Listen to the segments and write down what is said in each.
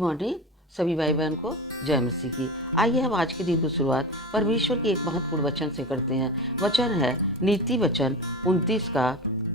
Morning सभी भाई बहन को जय मसीह की। आइए हम आज के दिन की शुरुआत परमेश्वर के एक महत्वपूर्ण वचन से करते हैं। वचन है नीति वचन 29 का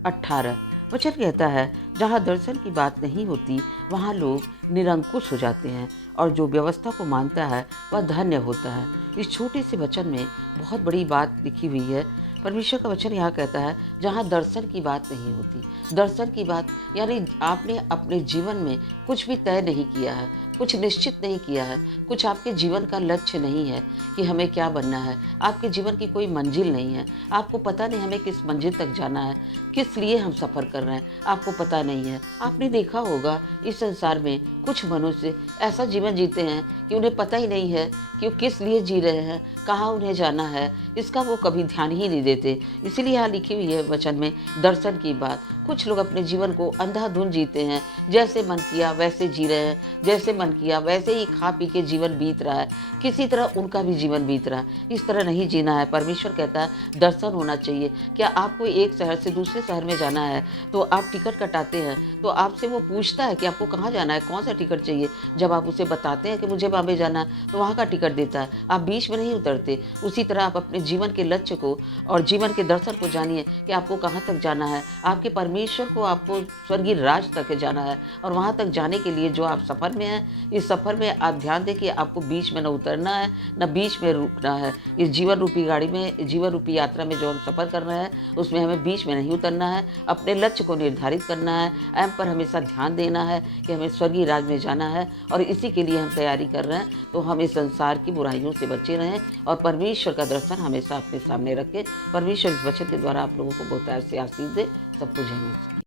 18। वचन कहता है, जहाँ दर्शन की बात नहीं होती वहाँ लोग निरंकुश हो जाते हैं और जो व्यवस्था को मानता है वह धन्य होता है। इस छोटे से वचन में बहुत बड़ी बात लिखी हुई है। परमेश्वर का वचन यहाँ कहता है, जहाँ दर्शन की बात नहीं होती। दर्शन की बात यानी आपने अपने जीवन में कुछ भी तय नहीं किया है, कुछ निश्चित नहीं किया है, कुछ आपके जीवन का लक्ष्य नहीं है कि हमें क्या बनना है। आपके जीवन की कोई मंजिल नहीं है, आपको पता नहीं हमें किस मंजिल तक जाना है, किस लिए हम सफ़र कर रहे हैं, आपको पता नहीं है। आपने देखा होगा इस संसार में कुछ मनुष्य ऐसा जीवन जीते हैं कि उन्हें पता ही नहीं है कि वो किस लिए जी रहे हैं, कहाँ उन्हें जाना है, इसका वो कभी ध्यान ही नहीं देते। इसीलिए यहाँ लिखी हुई है वचन में दर्शन की बात। कुछ लोग अपने जीवन को अंधाधुंध जीते हैं, जैसे मन किया वैसे जी रहे हैं, जैसे मन किया वैसे ही खा पी के जीवन बीत रहा है, किसी तरह उनका भी जीवन बीत रहा है। इस तरह नहीं जीना है। परमेश्वर कहता है दर्शन होना चाहिए। क्या आपको एक शहर से दूसरे शहर में जाना है तो आप टिकट कटाते हैं तो आपसे वो पूछता है कि आपको कहाँ जाना है, कौन सा टिकट चाहिए। जब आप उसे बताते हैं कि मुझे बॉम्बे जाना है तो वहाँ का टिकट देता है, आप बीच में नहीं उतरते। उसी तरह आप अपने जीवन के लक्ष्य को और जीवन के दर्शन को जानिए कि आपको कहाँ तक जाना है। आपके परमेश्वर को आपको स्वर्गीय राज तक जाना है और वहाँ तक जाने के लिए जो आप सफ़र में हैं, इस सफ़र में आप ध्यान दें कि आपको बीच में न उतरना है न बीच में रुकना है। इस जीवन रूपी गाड़ी में, जीवन रूपी यात्रा में जो हम सफ़र कर रहे हैं उसमें हमें बीच में नहीं उतरना है। अपने लक्ष्य को निर्धारित करना है, एम पर हमेशा ध्यान देना है कि हमें स्वर्गीय राज में जाना है और इसी के लिए हम तैयारी कर रहे हैं। तो हम इस संसार की बुराइयों से बचे रहें और परमेश्वर का दर्शन हमेशा अपने सामने रखें। परमेश्वर इस वचन के द्वारा आप लोगों को बहुत से आशीष दे। सबको जय मसीह।